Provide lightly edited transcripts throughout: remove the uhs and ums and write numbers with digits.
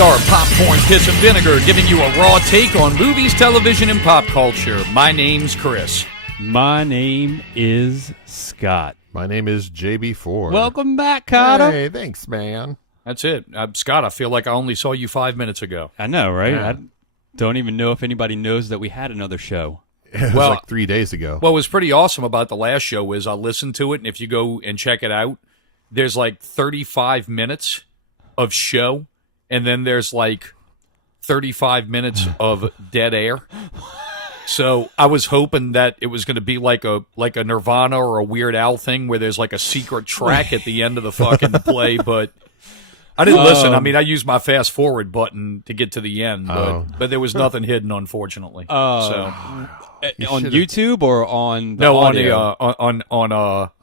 We are Popcorn, Piss, and Vinegar, giving you a raw take on movies, television, and pop culture. My name's Chris. My name is Scott. My name is JB4. Welcome back, Carter. Hey, thanks, man. That's it. Scott, I feel like I only saw you 5 minutes ago. I know, right? Yeah. I don't even know if anybody knows that we had another show. It was Well- like 3 days ago. What was pretty awesome about the last show is I listened to it, and if you go and check it out, there's like 35 minutes of show, and then there's like 35 minutes of dead air. So I was hoping that it was going to be like a Nirvana or a Weird Al thing where there's like a secret track at the end of the fucking play, but I didn't listen. I mean, I used my fast forward button to get to the end, but there was nothing hidden, unfortunately. So On YouTube or on the no, audio? on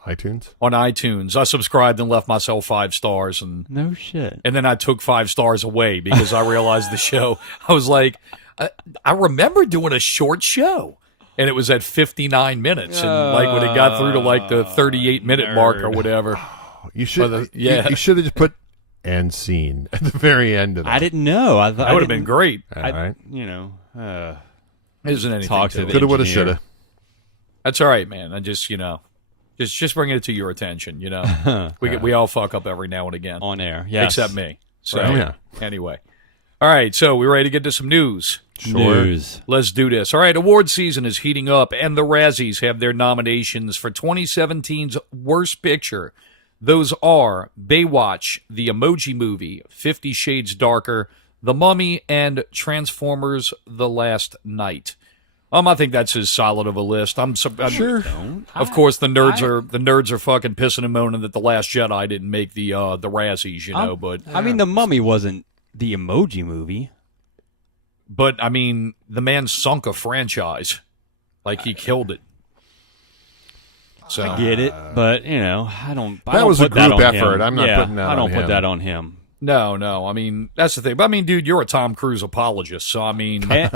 iTunes? on iTunes. I subscribed and left myself 5 stars, and No shit. then I took 5 stars away because I realized the show. I was like, I remember doing a short show, and it was at 59 minutes, and like when it got through to like the 38-minute mark or whatever. You should yeah. you should have just put "and scene" at the very end of that. I didn't know. I thought That would have been great. All right. You know, Isn't anything Talk to to it. the Coulda, woulda, engineer. shoulda. That's all right, man. I just just bringing it to your attention. We all fuck up every now and again, on air. Yes. except me. So Right. Yeah. anyway, all right. So we ready to get to some news? Sure. News. Let's do this. All right, award season is heating up, and the Razzies have their nominations for 2017's Worst Picture. Those are Baywatch, The Emoji Movie, 50 Shades Darker, The Mummy, and Transformers: The Last Night. I think that's as solid of a list. I'm Sure. Of course, the nerds are fucking pissing and moaning that The Last Jedi didn't make the Razzies, but I mean, The Mummy wasn't the Emoji Movie. I mean, the man sunk a franchise, like he killed it. So I get it, but I don't. I That don't was a put that group on effort. him. I'm not putting that I don't on put him. that on him. No. I mean, that's the thing. But I mean, dude, you're a Tom Cruise apologist, so I mean, But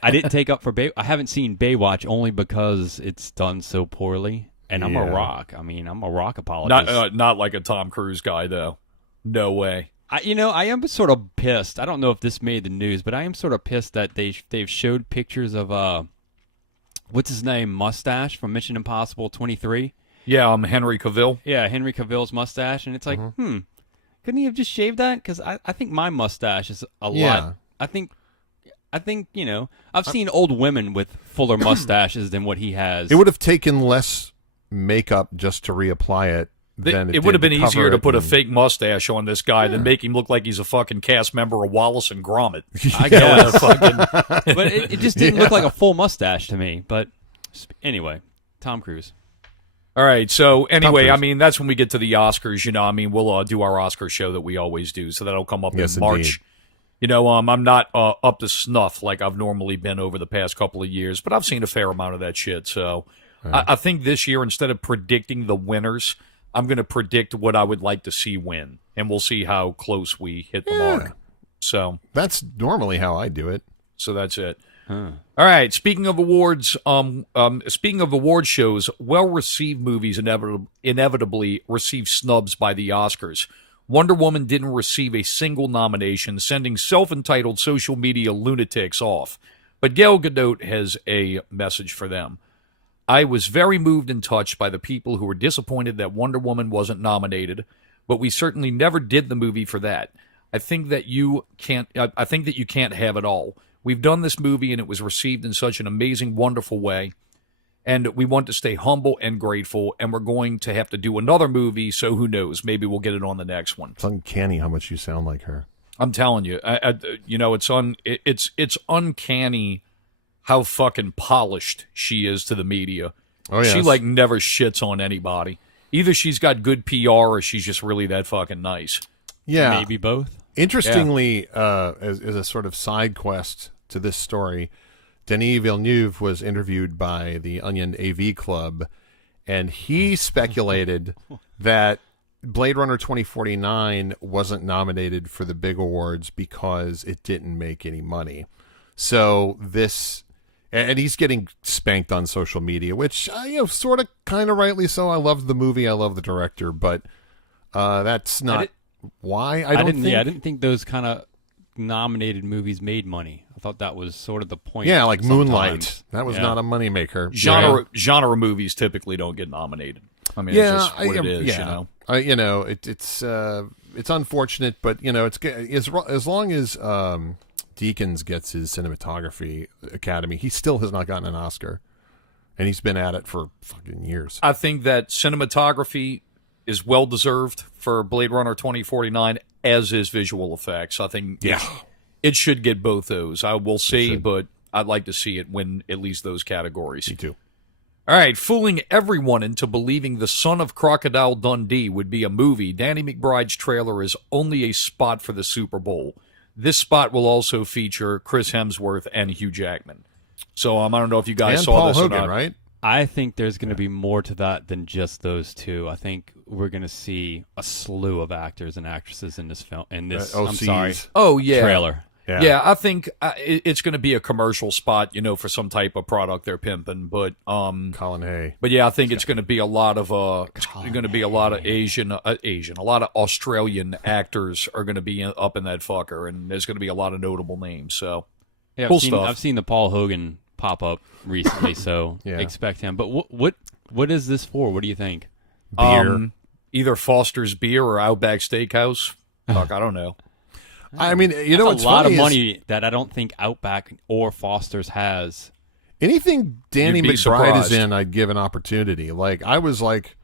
I didn't take up for I haven't seen Baywatch only because it's done so poorly, and I'm a Yeah. rock. I mean, I'm a rock apologist. not like a Tom Cruise guy though. No way. I am sort of pissed. I don't know if this made the news, but I am sort of pissed that they've showed pictures of what's his name, Mustache from Mission Impossible 23. Yeah, I'm Henry Cavill. Yeah, Henry Cavill's mustache, and it's like, couldn't he have just shaved that? Because I think my mustache is a Yeah. lot. I think I've seen old women with fuller mustaches than what he has. It would have taken less makeup just to reapply it than It would have been did to easier cover to it put a and- fake mustache on this guy than make him look like he's a fucking cast member of Wallace and Gromit. I guess. But it just didn't look like a full mustache to me. But anyway, Tom Cruise. All right. So anyway, Cruise. I mean, that's when we get to the Oscars. I mean, we'll do our Oscar show that we always do. So that'll come up Yes, in March. I'm not up to snuff like I've normally been over the past couple of years, but I've seen a fair amount of that shit. So I think this year, instead of predicting the winners, I'm going to predict what I would like to see win, and we'll see how close we hit the mark. So That's normally how I do it. that's it. All right. Speaking of awards, speaking of award shows, well-received movies inevitably receive snubs by the Oscars. Wonder Woman didn't receive a single nomination, sending self-entitled social media lunatics off. But Gal Gadot has a message for them. I was very moved and touched by the people who were disappointed that Wonder Woman wasn't nominated, but we certainly never did the movie for that. I think that you can't have it all. We've done this movie and it was received in such an amazing, wonderful way. And we want to stay humble and grateful, and we're going to have to do another movie, so who knows? Maybe we'll get it on the next one. It's uncanny how much you sound like her. I'm telling you, it's uncanny how fucking polished she is to the media. Oh, yes. She like never shits on anybody. Either she's got good PR or she's just really that fucking nice. Yeah. Maybe both. Interestingly, as a sort of side quest to this story, Denis Villeneuve was interviewed by the Onion AV Club, and he speculated that Blade Runner 2049 wasn't nominated for the big awards because it didn't make any money. So this, and he's getting spanked on social media, which, sort of, kind of rightly so. I love the movie, I love the director, but that's not why I didn't think. Yeah, I didn't think those kind of nominated movies made money. I thought that was sort of the point. Yeah, like Moonlight. sometimes. That was Yeah. not a moneymaker. Genre movies typically don't get nominated. I mean, it's just what it is, you know. It's unfortunate, but it's as long as Deakins gets his cinematography academy, he still has not gotten an Oscar, and he's been at it for fucking years. I think that cinematography is well deserved for Blade Runner 2049, as is visual effects. I think it should get both those. I will see, but I'd like to see it win at least those categories. Me too. All right, fooling everyone into believing The Son of Crocodile Dundee would be a movie, Danny McBride's trailer is only a spot for the Super Bowl. This spot will also feature Chris Hemsworth and Hugh Jackman. So I don't know if you guys And saw Paul this Hogan, or not. right? I think there's going to be more to that than just those two. I think we're going to see a slew of actors and actresses in this film. In this, I'm OCs. sorry, Oh, yeah. trailer. Yeah, I think it's going to be a commercial spot, for some type of product they're pimping. But Colin Hay. But yeah, I think it's going to be a lot of Asian, a lot of Australian actors are going to be up in that fucker, and there's going to be a lot of notable names. So Yeah, cool stuff. I've seen the Paul Hogan pop up recently, so Yeah. expect him. But what is this for? What do you think? Beer. Either Foster's Beer or Outback Steakhouse. Fuck, I don't know. I mean, That's what's a lot funny of is money that I don't think Outback or Foster's has. anything Danny You'd be McBride surprised. is in, I'd give an opportunity. Like I was like,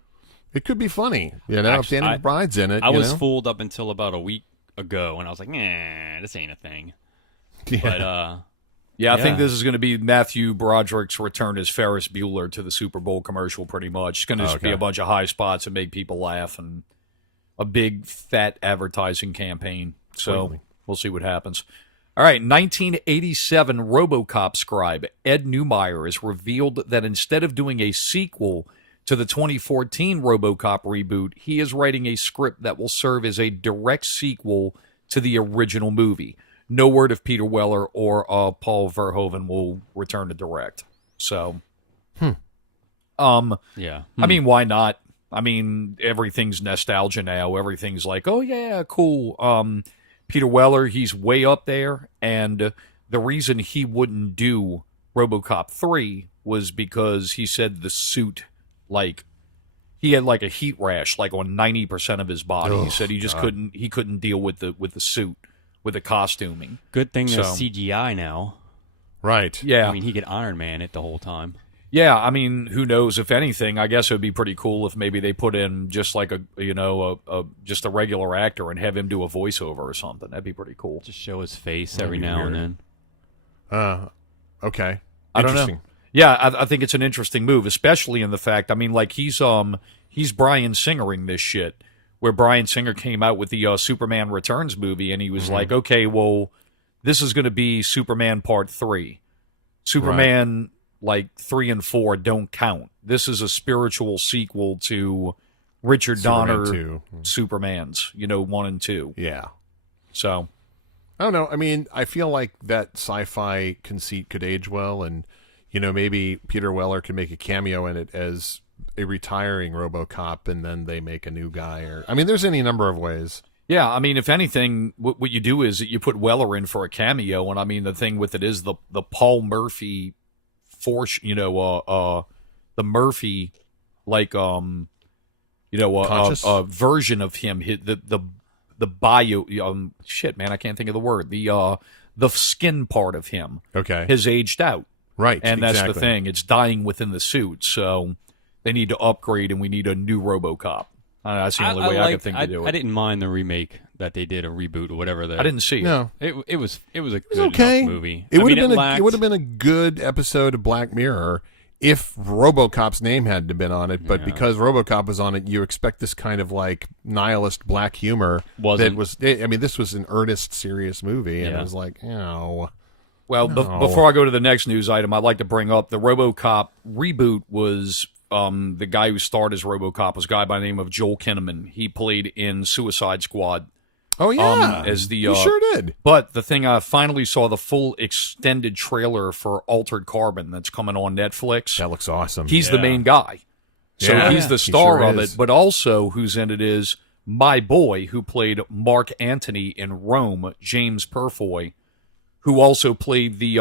it could be funny, if Actually, Danny McBride's in it. I you was know? fooled up until about a week ago, and I was like, "Nah, this ain't a thing." Yeah. But Yeah, I think Yeah. this is going to be Matthew Broderick's return as Ferris Bueller to the Super Bowl commercial, pretty much. It's going to just be Okay. a bunch of high spots and make people laugh and a big, fat advertising campaign. So Completely. we'll see what happens. All right, 1987 RoboCop scribe Ed Neumeyer has revealed that instead of doing a sequel to the 2014 RoboCop reboot, he is writing a script that will serve as a direct sequel to the original movie. No word if Peter Weller or Paul Verhoeven will return to direct. So, yeah, I mean, why not? I mean, everything's nostalgia now. Everything's like, oh yeah, cool. Peter Weller, he's way up there, and the reason he wouldn't do RoboCop 3 was because he said the suit, like, he had like a heat rash, like on 90% of his body. He said he just couldn't deal with the suit, with the costuming. good thing there's So- CGI now. Right. Yeah, I mean, he could Iron Man it the whole time. yeah. I mean, who knows? If anything, I guess it would be pretty cool if maybe they put in just like just a regular actor and have him do a voiceover or something. That'd be pretty cool. Just show his face That'd every be now weird. and then. Okay. I don't know. Interesting. Yeah, I think it's an interesting move, especially in the fact. I mean, like he's Bryan Singering this shit, where Bryan Singer came out with the Superman Returns movie, and he was like, okay, well, this is going to be Superman Part 3. Superman like 3 and 4 don't count. This is a spiritual sequel to Richard Superman Donner 2. Supermans, 1 and 2. Yeah. So I don't know. I mean, I feel like that sci-fi conceit could age well, and maybe Peter Weller could make a cameo in it as a retiring RoboCop, and then they make a new guy. Or I mean, there's any number of ways. yeah, I mean, if anything, what you do is that you put Weller in for a cameo, and I mean, the thing with it is the Paul Murphy force, the Murphy Conscious? version of him, the bio, shit, man, I can't think of the word, the skin part of him Okay. has aged out, Right. and that's exactly. the thing, it's dying within the suit, so they need to upgrade, and we need a new RoboCop. That's the only way I could think to do it. I didn't mind the remake that they did, a reboot or whatever. I didn't see it. No. It was a good It's okay. enough movie. It I would mean, have been lacked- it would have been a good episode of Black Mirror if RoboCop's name had been on it, but because RoboCop was on it, you expect this kind of like nihilist black humor. Wasn't. I mean, this was an earnest, serious movie, and Yeah. it was like, oh, Well, No. before I go to the next news item, I'd like to bring up the RoboCop reboot was the guy who starred as RoboCop was a guy by the name of Joel Kinnaman. He played in Suicide Squad. oh yeah, as the, he sure did. But the thing, I finally saw the full extended trailer for Altered Carbon that's coming on Netflix. That looks awesome. He's the main guy. So Yeah. he's the He star sure of is. it, but also who's in it is my boy who played Mark Antony in Rome, James Purfoy, who also played the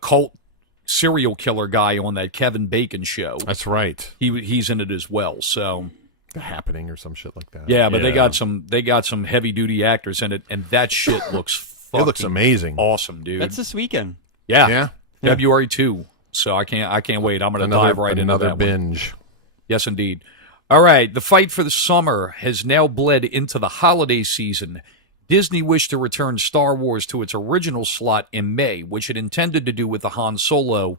cult serial killer guy on that Kevin Bacon show. That's right. He's in it as well. So The Happening or some shit like that. yeah, but they got some heavy duty actors in it, and that shit looks fucking It looks amazing. awesome, dude. That's this weekend. Yeah. February 2. So I can't wait. I'm going to dive right into that another one. binge. Yes, indeed. All right, the fight for the summer has now bled into the holiday season. Disney wished to return Star Wars to its original slot in May, which it intended to do with the Han Solo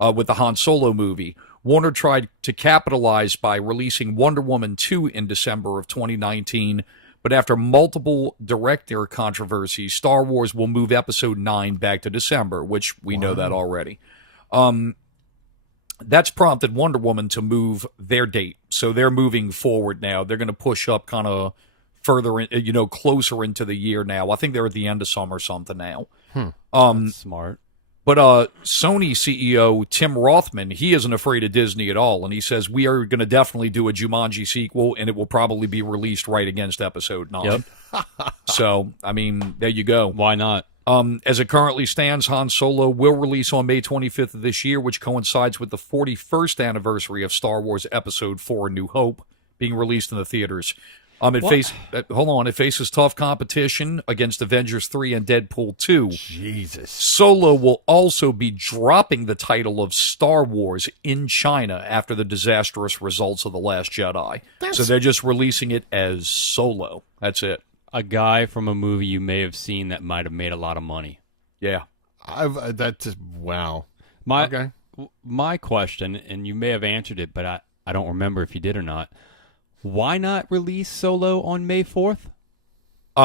movie. Warner tried to capitalize by releasing Wonder Woman 2 in December of 2019, but after multiple director controversies, Star Wars will move Episode 9 back to December, which we know that already. That's prompted Wonder Woman to move their date. So they're moving forward now. They're going to push up kind of further, closer into the year now. I think they're at the end of summer or something now. That's smart. But Sony CEO Tim Rothman, he isn't afraid of Disney at all. And he says, we are going to definitely do a Jumanji sequel, and it will probably be released right against Episode 9. Yep. So, I mean, there you go. Why not? As it currently stands, Han Solo will release on May 25th of this year, which coincides with the 41st anniversary of Star Wars Episode 4: A New Hope being released in the theaters. It faces tough competition against Avengers 3 and Deadpool 2. Jesus. Solo will also be dropping the title of Star Wars in China after the disastrous results of The Last Jedi. So they're just releasing it as Solo. That's it. A guy from a movie you may have seen that might have made a lot of money. Yeah. Wow. My question, and you may have answered it, but I don't remember if you did or not. Why not release Solo on May 4th?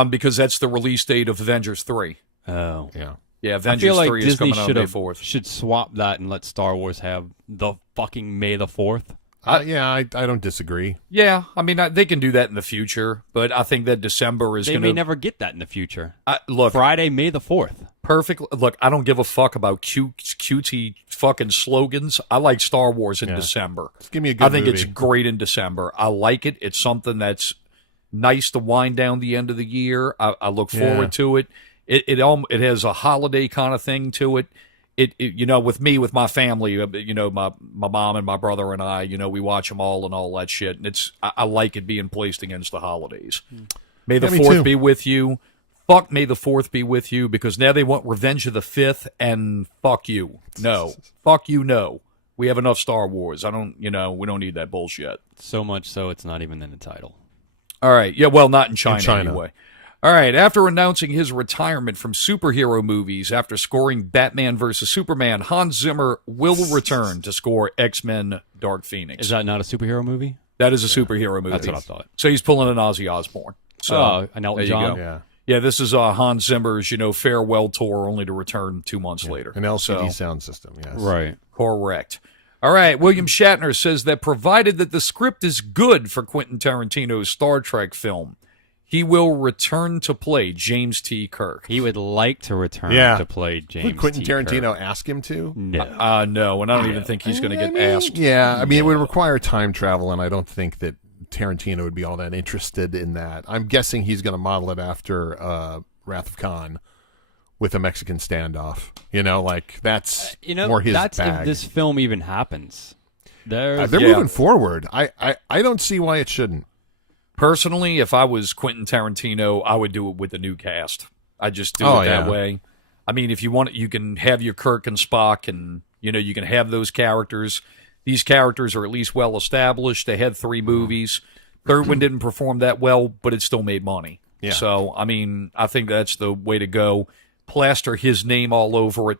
Because that's the release date of Avengers 3. Oh. Yeah. Yeah, I Avengers feel like 3 is Disney coming out May 4th. should swap that and let Star Wars have the fucking May the 4th. I don't disagree. Yeah, I mean, they can do that in the future, but I think that December is They going to... may never get that in the future. Look, Friday, May the 4th. perfect. Look, I don't give a fuck about cutesy fucking slogans. I like Star Wars in December. Just give me a good I think movie. it's great in December. I like it. It's something that's nice to wind down the end of the year. I look forward to it. It has a holiday kind of thing to it. With me, with my family, my mom and my brother and I, we watch them all and all that shit. And I like it being placed against the holidays. May the 4th be with you. Fuck May the 4th be with you, because now they want Revenge of the 5th, and fuck you. No. Fuck you, no. We have enough Star Wars. We don't need that bullshit. So much so it's not even in the title. All right. Yeah, well, not in China, China. anyway. All right. After announcing his retirement from superhero movies after scoring Batman vs. Superman, Hans Zimmer will return to score X-Men Dark Phoenix. Is that not a superhero movie? That is a superhero movie. That's what I thought. So he's pulling an Ozzy Osbourne. So an Elton there you John? go. Yeah. Yeah, this is Hans Zimmer's, farewell tour, only to return 2 months later. An LCD So, sound system, yes. Right. correct. All right, William Shatner says that provided that the script is good for Quentin Tarantino's Star Trek film, he will return to play James T. Kirk. He would like to return to play James Would Quentin T. Tarantino Kirk. ask him to? No. No, and I don't even think he's going to get asked. Yeah, I mean, it would require time travel, and I don't think that Tarantino would be all that interested in that. I'm guessing he's going to model it after Wrath of Khan with a Mexican standoff. That's more his that's bag. if this film even happens. They're moving forward. I don't see why it shouldn't. Personally, if I was Quentin Tarantino, I would do it with the new cast. I'd just do it that way. I mean, if you want it, you can have your Kirk and Spock, and you can have those characters. These characters are at least well established. They had 3 movies. Third one didn't perform that well, but it still made money. Yeah. So, I mean, I think that's the way to go. Plaster his name all over it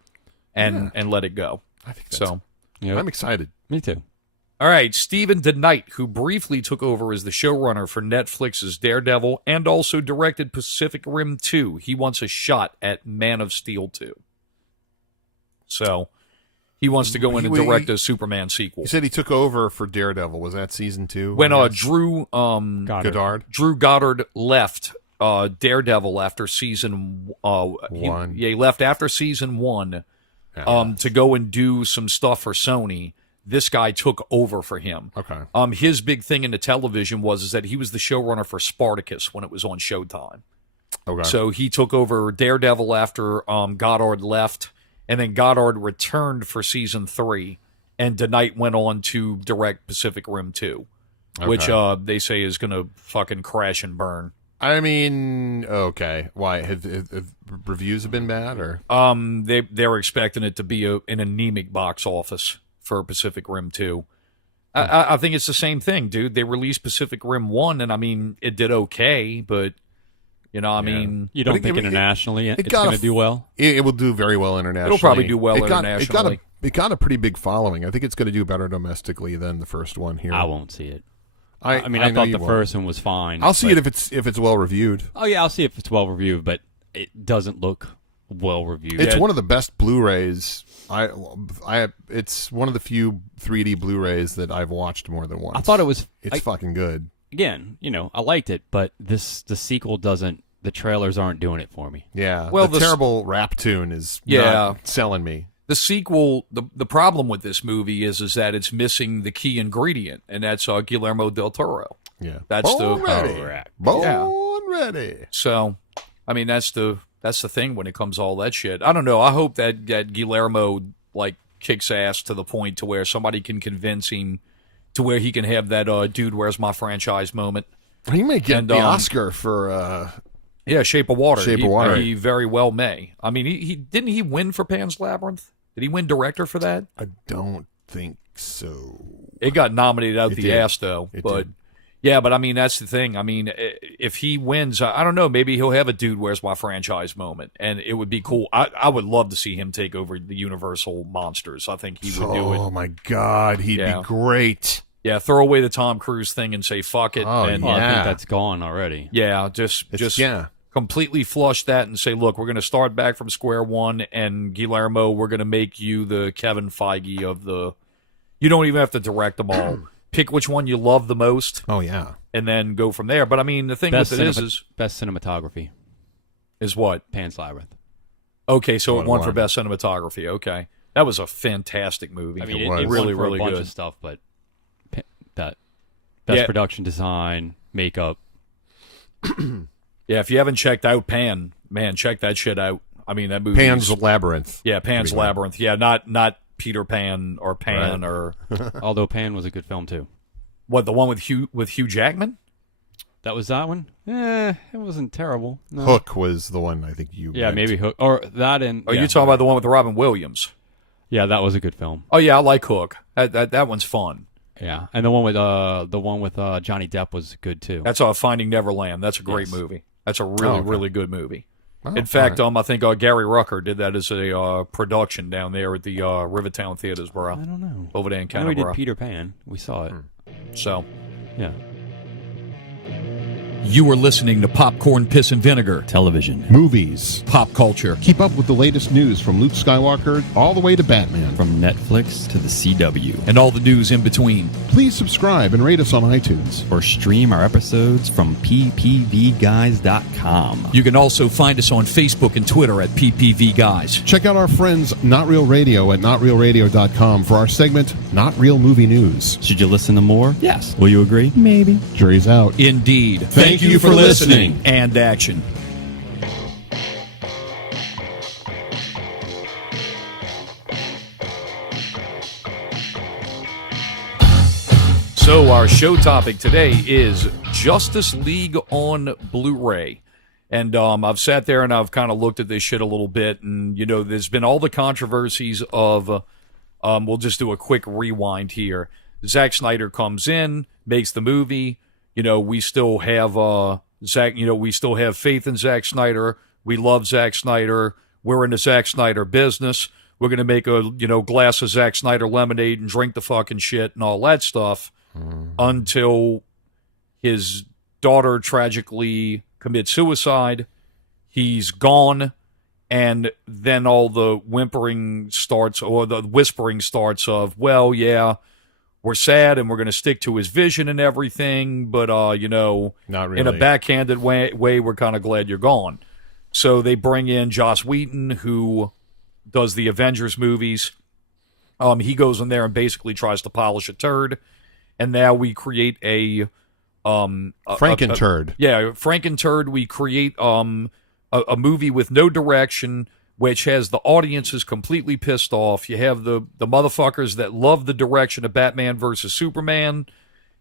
and let it go. I think so. Yep. I'm excited. Me too. All right, Stephen DeKnight, who briefly took over as the showrunner for Netflix's Daredevil and also directed Pacific Rim 2. He wants a shot at Man of Steel 2. So, he wants to go in and direct a Superman sequel. You said he took over for Daredevil. Was that season 2? When Drew Goddard left Daredevil after season 1. He left after season 1 to go and do some stuff for Sony. this guy took over for him. Okay. His big thing in the television was that he was the showrunner for Spartacus when it was on Showtime. Okay. So he took over Daredevil after Goddard left, and then Goddard returned for season 3, and DeKnight went on to direct Pacific Rim 2, which they say is going to fucking crash and burn. I mean, okay. Why? Have reviews have been bad, or? They're expecting it to be an anemic box office for Pacific Rim 2. I think it's the same thing, dude. They released Pacific Rim 1, and I mean, it did okay, but, you know, I mean... You don't think internationally it's going to do well? It will do very well internationally. It'll probably do well internationally. It got a pretty big following. I think it's going to do better domestically than the first one here. I won't see it. I mean, I thought the first one was fine. I'll see it if it's well reviewed. Oh yeah, I'll see if it's well reviewed, but it doesn't look well reviewed. It's one of the best Blu-rays. It's one of the few 3D Blu-rays that I've watched more than once. I thought it was. It's fucking good. Again, you know, I liked it, but the sequel doesn't. The trailers aren't doing it for me. Yeah. Well, the terrible rap tune is not selling me. The sequel, the problem with this movie is that it's missing the key ingredient, and that's Guillermo del Toro. Yeah, that's Born ready. So, I mean, that's the thing when it comes to all that shit. I don't know. I hope that Guillermo like kicks ass to the point to where somebody can convince him to where he can have that dude, where's my franchise moment. He may get the Oscar for. Yeah, Shape of Water. Shape of Water. He very well may. I mean, he didn't he win for Pan's Labyrinth? Did he win director for that? I don't think so. It got nominated out the ass, though. It but did. yeah, but I mean, that's the thing. I mean, if he wins, I don't know. Maybe he'll have a dude, where's my franchise moment, and it would be cool. I would love to see him take over the Universal monsters. I think he would do it. Oh my God, he'd be great. Yeah, throw away the Tom Cruise thing and say fuck it. Oh, and, I think that's gone already. Yeah, just completely flush that and say, look, we're going to start back from square one, and Guillermo, we're going to make you the Kevin Feige of the... You don't even have to direct them all. Pick which one you love the most. Oh, yeah. And then go from there. But, I mean, the thing with it is... Best cinematography. Is what? Pan's Labyrinth. Okay, so it won for best cinematography. Okay. That was a fantastic movie. I mean, it really, really a bunch good. of stuff, but that best production design, makeup... Yeah, if you haven't checked out Pan, man, check that shit out. I mean, that movie. Pan's Labyrinth. Yeah, Pan's Labyrinth. Yeah, not Peter Pan or Pan or. Although Pan was a good film too. What, the one with Hugh Jackman? That was that one. It wasn't terrible. No. Hook was the one I think you. Yeah, meant. maybe Hook or that and. Oh, you're talking about the one with Robin Williams? Yeah, that was a good film. Oh yeah, I like Hook. That one's fun. Yeah, and the one with Johnny Depp was good too. That's Finding Neverland. That's a great movie. That's a really good movie. Oh, in fact, I think Gary Rucker did that as a production down there at the Rivertown Theaters, bro. I don't know. Over there in I know Canterbury. we did Peter Pan. We saw it. So, yeah. You are listening to Popcorn, Piss, and Vinegar. Television. Movies. Pop culture. Keep up with the latest news from Luke Skywalker all the way to Batman. From Netflix to the CW. And all the news in between. Please subscribe and rate us on iTunes. Or stream our episodes from PPVGuys.com. You can also find us on Facebook and Twitter at PPVGuys. Check out our friends Not Real Radio at NotRealRadio.com for our segment Not Real Movie News. Should you listen to more? Yes. Will you agree? Maybe. Jury's out. Indeed. Thank you for listening. And action. So our show topic today is Justice League on Blu-ray. And I've sat there and I've kind of looked at this shit a little bit. And, you know, there's been all the controversies of, we'll just do a quick rewind here. Zack Snyder comes in, makes the movie. You know, we still have we still have faith in Zack Snyder. We love Zack Snyder. We're in the Zack Snyder business. We're going to make a, glass of Zack Snyder lemonade and drink the fucking shit and all that stuff until his daughter tragically commits suicide. He's gone. And then all the whimpering starts, or the whispering starts of, well, yeah, we're sad and we're going to stick to his vision and everything, but, not really. In a backhanded way, we're kind of glad you're gone. So they bring in Joss Whedon, who does the Avengers movies. He goes in there and basically tries to polish a turd, and now we create a Franken-turd. Franken-turd. We create a movie with no direction, which has the audiences completely pissed off. You have the motherfuckers that love the direction of Batman versus Superman.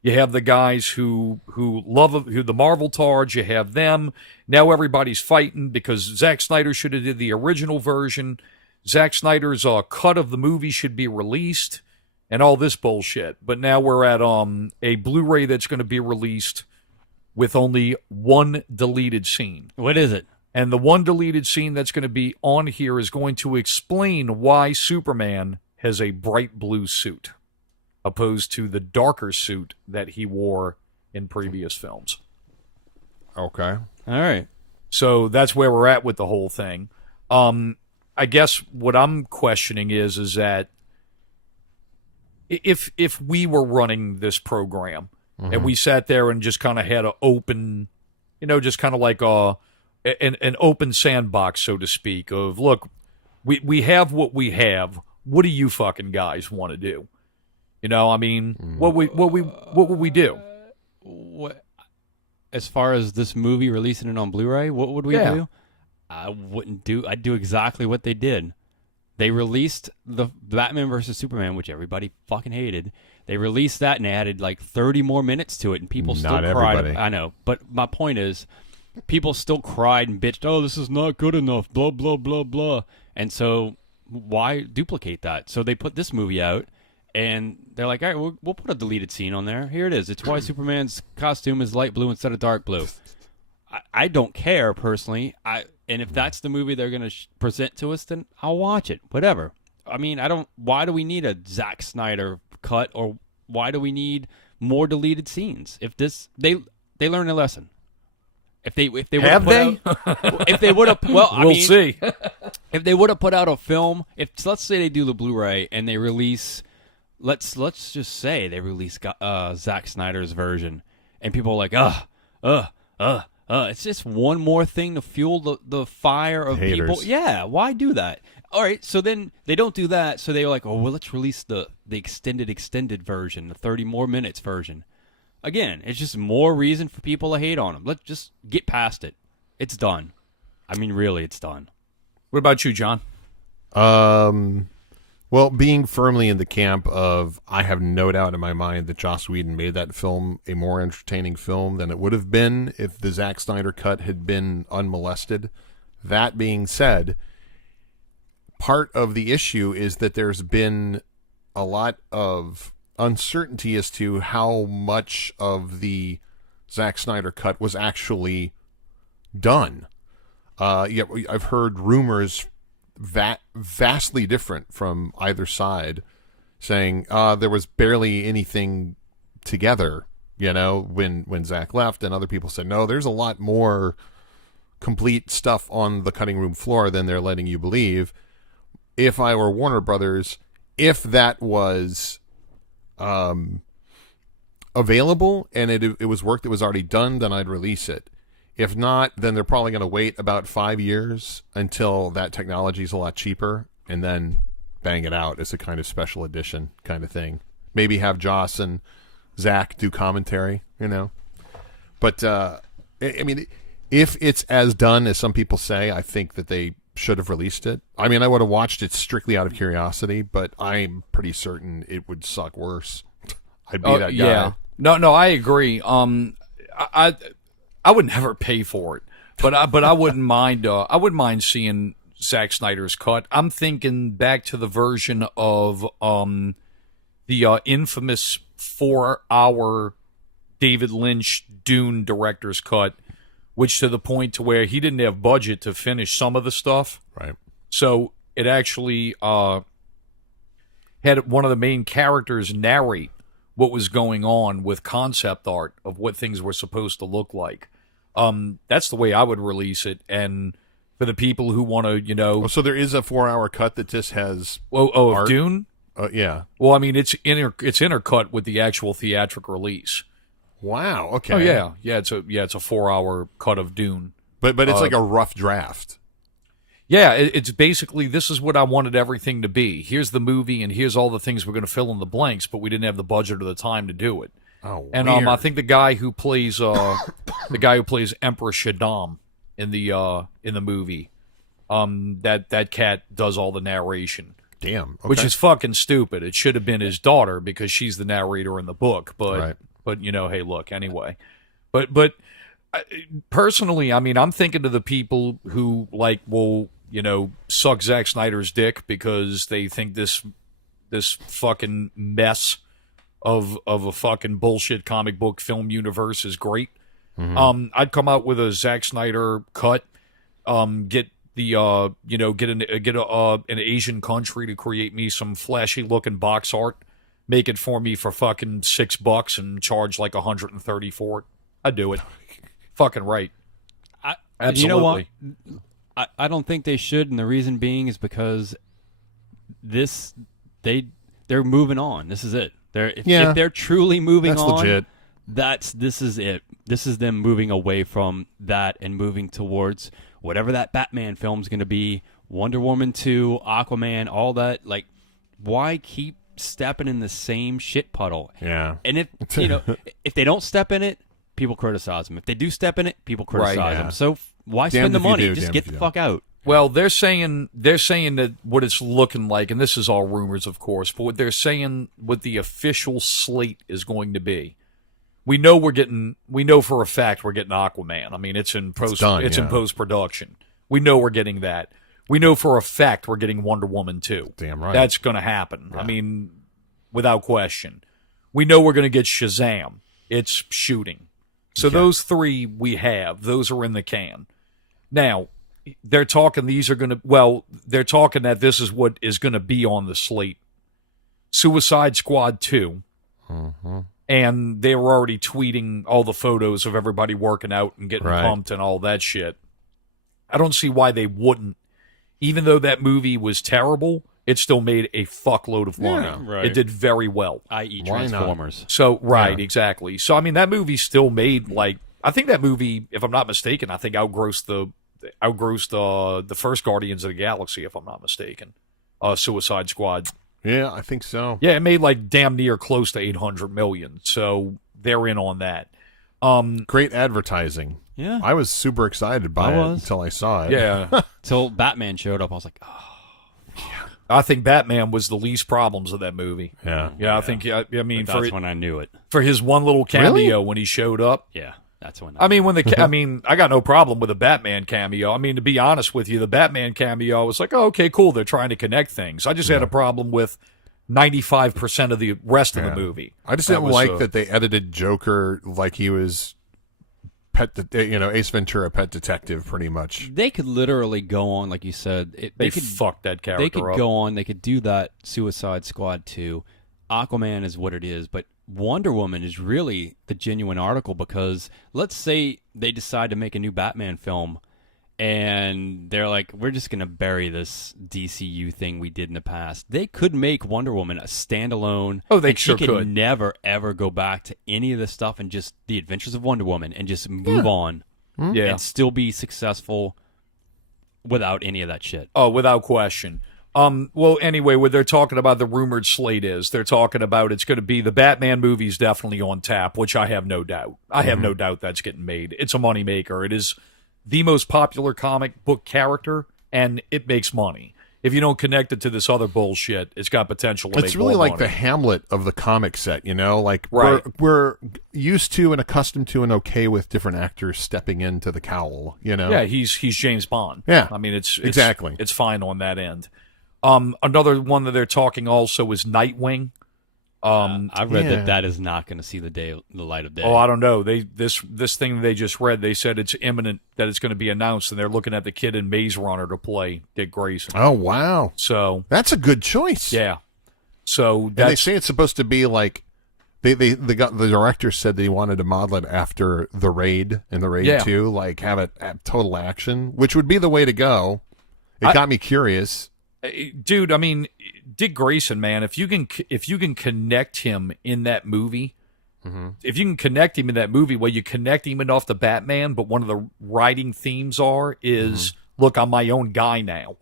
You have the guys who love the Marvel tards. You have them. Now everybody's fighting because Zack Snyder should have did the original version. Zack Snyder's cut of the movie should be released, and all this bullshit. But now we're at a Blu-ray that's going to be released with only one deleted scene. What is it? And the one deleted scene that's going to be on here is going to explain why Superman has a bright blue suit, opposed to the darker suit that he wore in previous films. Okay. All right. So that's where we're at with the whole thing. I guess what I'm questioning is that if we were running this program and we sat there and just kind of had an open, just kind of like an open sandbox, so to speak, of, look, we have what we have. What do you fucking guys want to do? What would we do? What, as far as this movie releasing it on Blu-ray, what would we do? I'd do exactly what they did. They released the Batman versus Superman, which everybody fucking hated. They released that and they added like 30 more minutes to it, and people still cried. Everybody. I know, but my point is, people still cried and bitched, oh, this is not good enough, blah, blah, blah, blah. And so why duplicate that? So they put this movie out, and they're like, all right, we'll put a deleted scene on there. Here it is. It's why Superman's costume is light blue instead of dark blue. I don't care, personally. And if that's the movie they're going to present to us, then I'll watch it. Whatever. Why do we need a Zack Snyder cut, or why do we need more deleted scenes? If they learned a lesson. If they would have if they would have, we'll see. If they would have put out a film, let's say they do the Blu-ray and they release, let's just say they release Zack Snyder's version, and people are like, it's just one more thing to fuel the fire of haters. People. Yeah, why do that? All right, so then they don't do that, so they were like, oh, well, let's release the extended version, the 30 more minutes version. Again, it's just more reason for people to hate on them. Let's just get past it. It's done. Really, it's done. What about you, John? Well, being firmly in the camp of, I have no doubt in my mind that Joss Whedon made that film a more entertaining film than it would have been if the Zack Snyder cut had been unmolested. That being said, part of the issue is that there's been a lot of uncertainty as to how much of the Zack Snyder cut was actually done. I've heard rumors vastly different from either side, saying there was barely anything together, when Zack left, and other people said, no, there's a lot more complete stuff on the cutting room floor than they're letting you believe. If I were Warner Brothers, if that was available and it was work that was already done, then I'd release it. If not, then they're probably going to wait about 5 years until that technology is a lot cheaper, and then bang it out as a kind of special edition kind of thing. Maybe have Joss and Zach do commentary, But, if it's as done as some people say, I think that they should have released it. I would have watched it strictly out of curiosity, but I'm pretty certain it would suck worse. I'd be that guy. Yeah. No, I agree. I would never pay for it, but I wouldn't mind. I wouldn't mind seeing Zack Snyder's cut. I'm thinking back to the version of the infamous 4-hour David Lynch Dune director's cut, which to the point to where he didn't have budget to finish some of the stuff. Right. So it actually had one of the main characters narrate what was going on with concept art of what things were supposed to look like. That's the way I would release it. And for the people who want to, so there is a 4-hour cut that just has of Dune? Yeah. Well, it's intercut with the actual theatrical release. Wow. Okay. Oh yeah. It's a 4-hour cut of Dune. But it's like a rough draft. Yeah, it's basically, this is what I wanted everything to be. Here's the movie, and here's all the things we're going to fill in the blanks, but we didn't have the budget or the time to do it. Oh, and weird. I think the guy who plays Emperor Shaddam in the movie, that cat does all the narration. Damn. Okay. Which is fucking stupid. It should have been his daughter because she's the narrator in the book. But hey, look, anyway. But personally, I mean, I'm thinking to the people who suck Zack Snyder's dick because they think this fucking mess of a fucking bullshit comic book film universe is great. Mm-hmm. I'd come out with a Zack Snyder cut. Get an Asian country to create me some flashy looking box art, make it for me for fucking $6 and charge like $130 for it. I'd do it. Fucking right. Absolutely. You know what? I don't think they should, and the reason being is because they're moving on. This is it. If they're truly moving on, legit. This is it. This is them moving away from that and moving towards whatever that Batman film's going to be, Wonder Woman 2, Aquaman, all that. Like, why keep stepping in the same shit puddle? Yeah. And if they don't step in it, people criticize them. If they do step in it, people criticize them. So why spend the money? Just get the fuck out. Well, they're saying that what it's looking like, and this is all rumors, of course, but what they're saying what the official slate is going to be. We know for a fact we're getting Aquaman. I mean, it's in post-production. We know we're getting that. We know for a fact we're getting Wonder Woman 2. Damn right. That's going to happen. Yeah. I mean, without question. We know we're going to get Shazam. It's shooting. So those three we have. Those are in the can. Now, they're talking they're talking that this is what is going to be on the slate. Suicide Squad 2. Mm-hmm. And they were already tweeting all the photos of everybody working out and getting pumped and all that shit. I don't see why they wouldn't. Even though that movie was terrible, it still made a fuckload of money. Yeah, right. It did very well. i.e. Transformers. So, exactly. So, I mean, that movie still made, I think that movie, if I'm not mistaken, I think outgrossed the first Guardians of the Galaxy, if I'm not mistaken. Suicide Squad. Yeah, I think so. Yeah, it made damn near close to $800 million. So they're in on that. Great advertising. Yeah. I was super excited by it until I saw it. Yeah. Till Batman showed up, I was like, oh. I think Batman was the least problems of that movie. Yeah. Yeah, I think, I mean, that's when I knew it. For his one little cameo when he showed up. Yeah, that's when I mean, I got no problem with a Batman cameo. I mean, to be honest with you, the Batman cameo, I was like, oh, okay, cool. They're trying to connect things. I just had a problem with 95% of the rest of the movie. I just didn't like that they edited Joker like he was Ace Ventura, Pet Detective, pretty much. They could literally go on, like you said. They could fuck that character They could up. go on. They could do that Suicide Squad 2. Aquaman is what it is, but Wonder Woman is really the genuine article because let's say they decide to make a new Batman film and they're like, we're just going to bury this DCU thing we did in the past. They could make Wonder Woman a standalone. Oh, they and sure she could. Never, ever go back to any of this stuff and just the Adventures of Wonder Woman and just move on and still be successful without any of that shit. Oh, without question. Well, anyway, what they're talking about the rumored slate is they're talking about it's going to be the Batman movie's definitely on tap, which I have no doubt. I have no doubt that's getting made. It's a moneymaker. It is the most popular comic book character, and it makes money. If you don't connect it to this other bullshit, it's got potential to make It's really more like money. the Hamlet of the comic set, Like Right. we're used to and accustomed to and okay with different actors stepping into the cowl, Yeah, he's James Bond. Yeah, I mean, it's exactly. It's fine on that end. Another one that they're talking also is Nightwing. I read that is not going to see the light of day. Oh, I don't know. This thing they just read, they said it's imminent that it's going to be announced, and they're looking at the kid in Maze Runner to play Dick Grayson. Oh, wow. So that's a good choice. Yeah. So and they say it's supposed to be like the director said that he wanted to model it after The Raid and The Raid 2, like have it at total action, which would be the way to go. It got me curious. Dude, I mean, Dick Grayson, man, if you can connect him in that movie, if you can connect him in that movie, well, you connect him enough to Batman, but one of the writing themes is look, I'm my own guy now.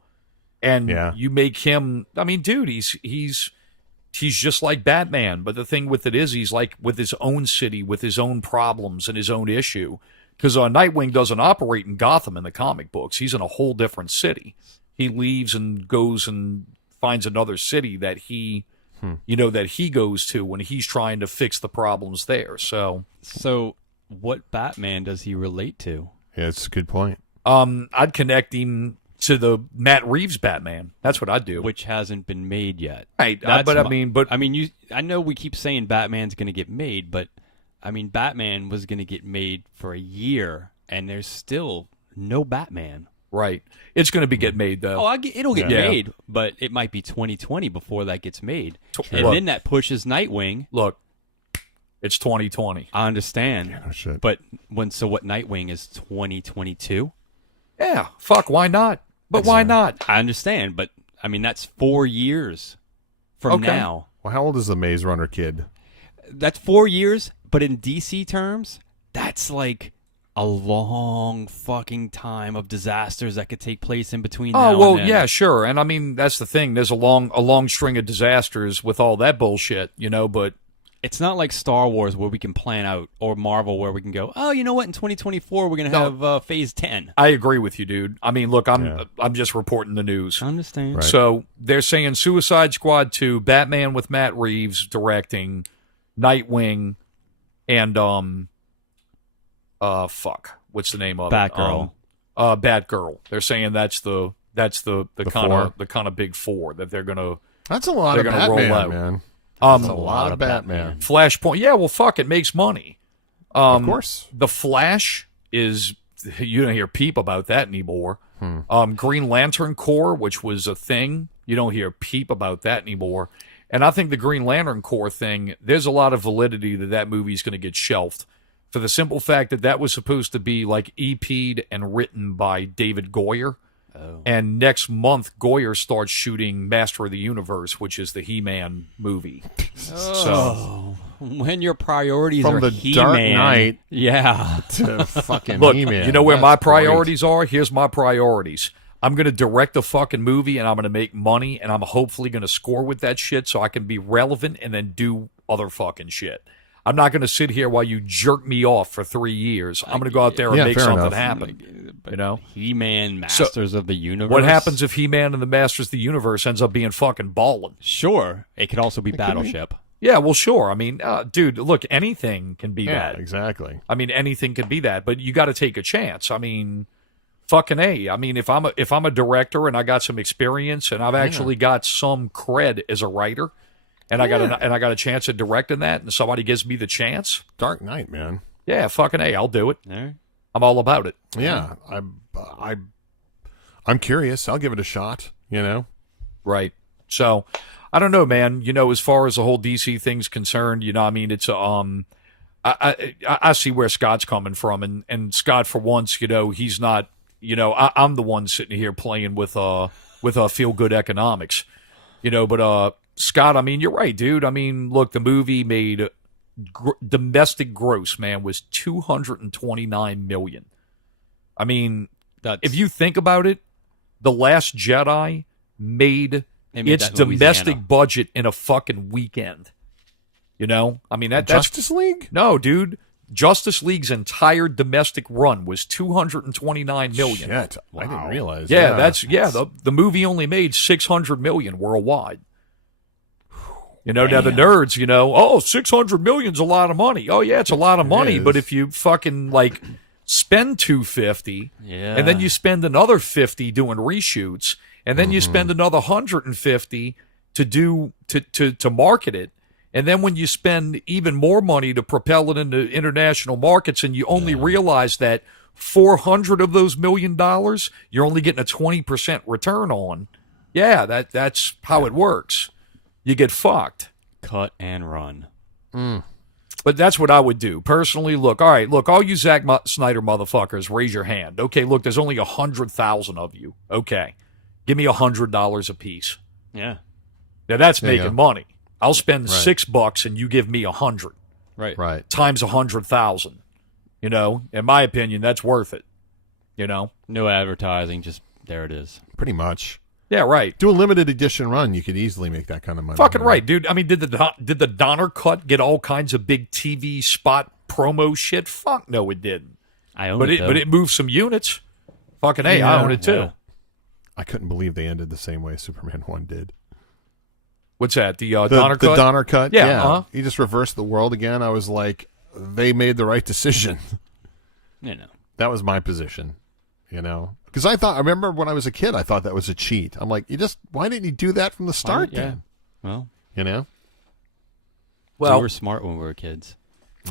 And Yeah. you make him, I mean, dude, he's just like Batman. But the thing with it is he's like with his own city, with his own problems and his own issue. Because Nightwing doesn't operate in Gotham in the comic books. He's in a whole different city. He leaves and goes and finds another city that he, that he goes to when he's trying to fix the problems there. So what Batman does he relate to? Yeah, it's a good point. I'd connect him to the Matt Reeves Batman. That's what I'd do. Which hasn't been made yet. Right, That's but I mean, I know we keep saying Batman's going to get made, but I mean, Batman was going to get made for a year, and there's still no Batman. right, it's going to be get made though. Oh, it'll get Yeah. made, but it might be 2020 before that gets made, and Look. then that pushes Nightwing. Look, it's 2020. I understand, Oh, shit. but what Nightwing is 2022? Yeah, fuck, why not? But why not? I understand, but I mean that's 4 years from Okay. now. Well, how old is the Maze Runner kid? That's 4 years, but in DC terms, that's like a long fucking time of disasters that could take place in between. now Oh well, and then. yeah, sure. And I mean, that's the thing. There's a long string of disasters with all that bullshit, But It's not like Star Wars where we can plan out, or Marvel where we can go, oh, you know what? In 2024, we're going to have Phase 10. I agree with you, dude. I mean, look, I'm just reporting the news. I understand. Right. So they're saying Suicide Squad 2, Batman with Matt Reeves directing, Nightwing, and what's the name of Batgirl. it? Batgirl. They're saying that's the kind of big four that they're gonna. That's a lot They're of gonna roll Batman, out. man. That's a lot of Batman. Flashpoint. Yeah, well, fuck, it makes money. Of course. The Flash is, you don't hear peep about that anymore. Green Lantern Corps, which was a thing, you don't hear peep about that anymore. And I think the Green Lantern Corps thing, there's a lot of validity that movie's going to get shelved for the simple fact that was supposed to be like EP'd and written by David Goyer. And next month, Goyer starts shooting Master of the Universe, which is the He-Man movie. So, When your priorities From are the He-Man, Dark Knight yeah. to fucking look, He-Man. you know where That's my great. priorities are? Here's my priorities. I'm going to direct a fucking movie, and I'm going to make money, and I'm hopefully going to score with that shit so I can be relevant and then do other fucking shit. I'm not going to sit here while you jerk me off for 3 years. I'm going to go out there and Yeah, make fair something enough. happen. He-Man, Masters of the Universe. What happens if He-Man and the Masters of the Universe ends up being fucking ballin'? Sure. It could also be Battleship. Yeah, well, sure. I mean, dude, look, anything can be Yeah, that. exactly. I mean, anything can be that, but you got to take a chance. I mean, fucking A. I mean, if I'm a director and I got some experience and I've actually got some cred as a writer, and I got a chance at directing that, and somebody gives me the chance, Dark Knight, man. yeah, fucking A, I'll do it. All right. I'm all about it. Yeah, I'm curious. I'll give it a shot. Right. So, I don't know, man. As far as the whole DC thing's concerned, I mean, it's I see where Scott's coming from, and Scott, for once, he's not. I'm the one sitting here playing with feel good economics, But Scott, I mean, you're right, dude. I mean, look, the movie made domestic gross, man, was $229 million. I mean, if you think about it, The Last Jedi made its that in domestic Louisiana. budget in a fucking weekend. I mean, that's Justice League? no, dude. Justice League's entire domestic run was $229 million. Shit, I didn't realize. Yeah, the movie only made $600 million worldwide. Now the nerds, $600 million's a lot of money. Oh yeah, it's a lot of money, is. but if you fucking spend $250, Yeah. and then you spend another $50 doing reshoots, and then you spend another $150 to market it, and then when you spend even more money to propel it into international markets, and you only realize that 400 of those $1 million you're only getting a 20% return on. Yeah, that's how it works. You get fucked. Cut and run. But that's what I would do. Personally, all you Zack Snyder motherfuckers, raise your hand. Okay, look, there's only 100,000 of you. Okay, give me $100 a piece. Yeah. Now that's There you making go. money. I'll spend $6 and you give me 100 Right. Right. times 100,000. In my opinion, that's worth it. No advertising, just there it is. Pretty much. Yeah, right. Do a limited edition run, you could easily make that kind of money. Fucking right, dude. I mean, did the Donner Cut get all kinds of big TV spot promo shit? Fuck no, it didn't. I own But it, though. but it moved some units. Fucking hey, I own it too. Yeah. I couldn't believe they ended the same way Superman 1 did. What's that? The Donner Cut? The Donner Cut, Yeah, yeah. uh-huh. He just reversed the world again. I was like, they made the right decision. You know. That was my position, you know? Because I remember when I was a kid, I thought that was a cheat. I'm like, why didn't you do that from the start Yeah. then? Well, You know? we were smart when we were kids.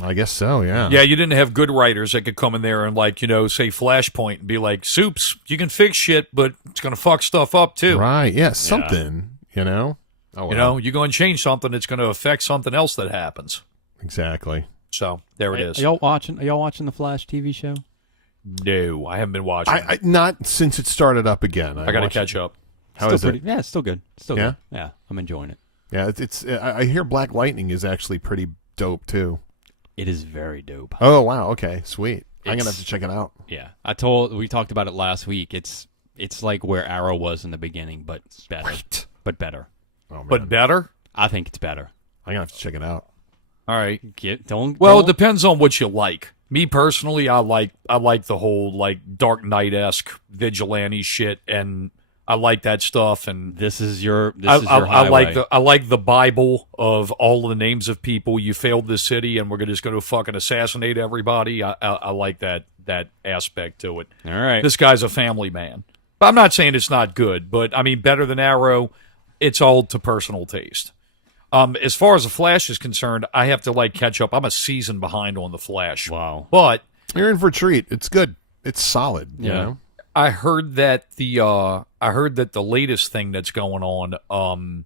I guess so, yeah. Yeah, you didn't have good writers that could come in there and, like, you know, say Flashpoint and be like, Soups, you can fix shit, but it's going to fuck stuff up, too. Right, yeah, something, you know? Oh, well. You know, you go and change something, it's going to affect something else that happens. Exactly. So, there it is. Are y'all watching the Flash TV show? No, I haven't been watching. I not since it started up again. I got to watched catch up. How Still is pretty, it? Yeah, it's still good. Still Yeah? good. Yeah, I'm enjoying it. Yeah, I hear Black Lightning is actually pretty dope, too. It is very dope. Oh, wow, okay, sweet. I'm going to It's- have to check it out. Yeah, we talked about it last week. It's like where Arrow was in the beginning, but better. Right. But better. Oh, man. But better? I think it's better. I'm going to have to check it out. All right. Don't. Well, it depends on what you like. Me personally, I like the whole like Dark Knight-esque vigilante shit, and I like that stuff. And This is your I highway. I like the Bible of all of the names of people. You failed this city, and we're just going to fucking assassinate everybody. I like that aspect to it. All right. This guy's a family man. But I'm not saying it's not good, but I mean better than Arrow. It's all to personal taste. As far as the Flash is concerned, I have to like catch up. I'm a season behind on the Flash. Wow. But You're in for a treat. It's good. It's solid, you Yeah. know? I heard that the latest thing that's going on,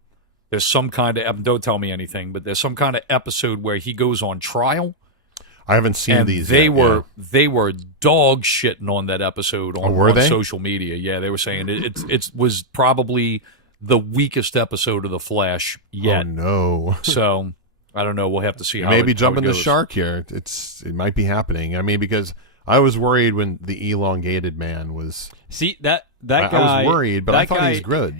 there's some kind of don't tell me anything, but there's some kind of episode where he goes on trial. I haven't seen And these they yet, were they were dog shitting on that episode on, were on they? social media. Yeah, they were saying it was probably the weakest episode of the Flash yeah. yet. Oh, no. So I don't know. We'll have to see how Maybe it jumping the goes. shark here. It might be happening. I mean, because I was worried when the elongated man was... See that I guy. was worried, but that I thought he was guy, good.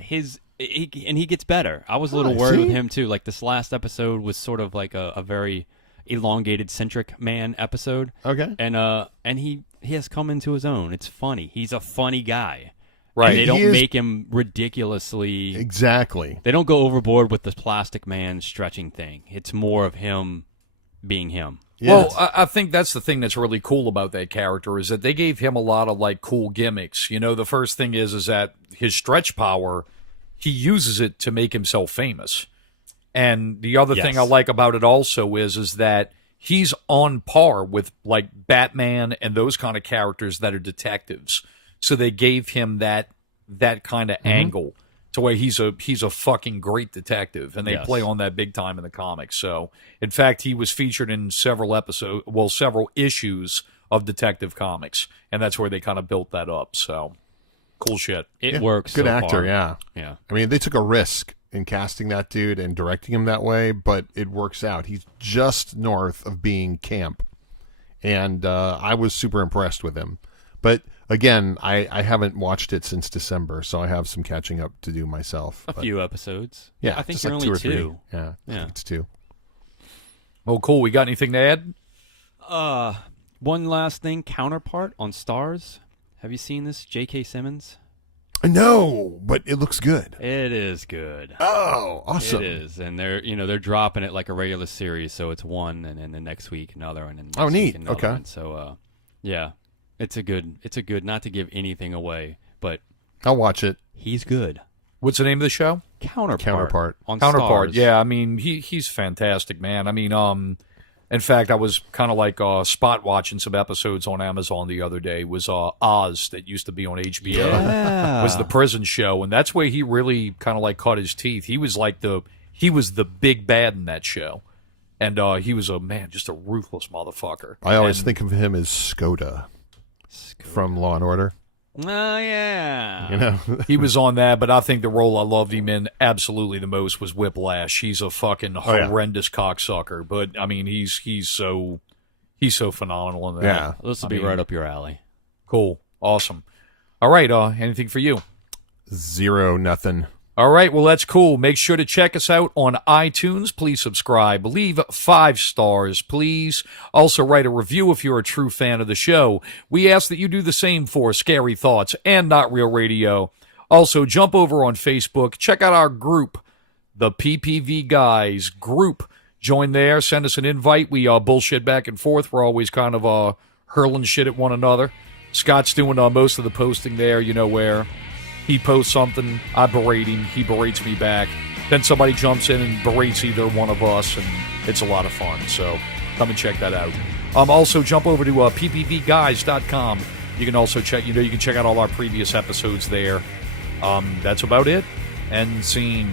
He gets better. I was a little Oh, worried with see? him too. Like this last episode was sort of like a very elongated centric man episode. Okay. And he has come into his own. It's funny. He's a funny guy. Right. And they He don't is- make him ridiculously. Exactly. They don't go overboard with the plastic man stretching thing. It's more of him being him. Yes. Well, I think that's the thing that's really cool about that character is that they gave him a lot of like cool gimmicks. You know, the first thing is that his stretch power, he uses it to make himself famous. And the other thing I Yes. like about it also is that he's on par with like Batman and those kind of characters that are detectives. So they gave him that kind of angle to where he's a fucking great detective, and they Yes. play on that big time in the comics. So, in fact, he was featured in several issues of Detective Comics, and that's where they kind of built that up. So, cool shit. It Yeah, works. Good so actor, far. yeah. Yeah. I mean, they took a risk in casting that dude and directing him that way, but it works out. He's just north of being camp, and I was super impressed with him. But again, I haven't watched it since December, so I have some catching up to do myself. A But, few episodes. yeah, I think just you're like only 2 or 3. two. Yeah, I Yeah. think it's 2. Oh, cool. We got anything to add? One last thing. Counterpart on Stars. Have you seen this? J.K. Simmons. No, but it looks good. It is good. Oh, awesome! It is, and they're dropping it like a regular series, so it's one, and then the next week another, and then next Oh, neat. week another Okay. one. So, yeah, it's a good. Not to give anything away, but I'll watch it. he's good. What's the name of the show? Counterpart on Counterpart. Stars. Yeah, I mean he's fantastic, man. I mean, in fact, I was kind of like spot watching some episodes on Amazon the other day. It was Oz that used to be on HBO. Yeah. Was the prison show, and that's where he really kind of like cut his teeth. He was the big bad in that show, and he was just a ruthless motherfucker. I always And- think of him as Skoda from Law and Order. Oh yeah. You know, he was on that, but I think the role I loved him in absolutely the most was Whiplash. He's a fucking yeah. horrendous cocksucker, but I mean he's so phenomenal in that. yeah. This will I be mean, right up your alley. Cool, awesome. All right, anything for you? 0, nothing. All right, well, that's cool. Make sure to check us out on iTunes. Please subscribe. Leave 5 stars, please. Also, write a review if you're a true fan of the show. We ask that you do the same for Scary Thoughts and Not Real Radio. Also, jump over on Facebook. Check out our group, the PPV Guys group. Join there. Send us an invite. We bullshit back and forth. We're always kind of hurling shit at one another. Scott's doing most of the posting there, you know where. He posts something, I berate him, he berates me back. Then somebody jumps in and berates either one of us, and it's a lot of fun. So come and check that out. Also, jump over to PPVGuys.com. You can also check, you can check out all our previous episodes there. That's about it. End scene.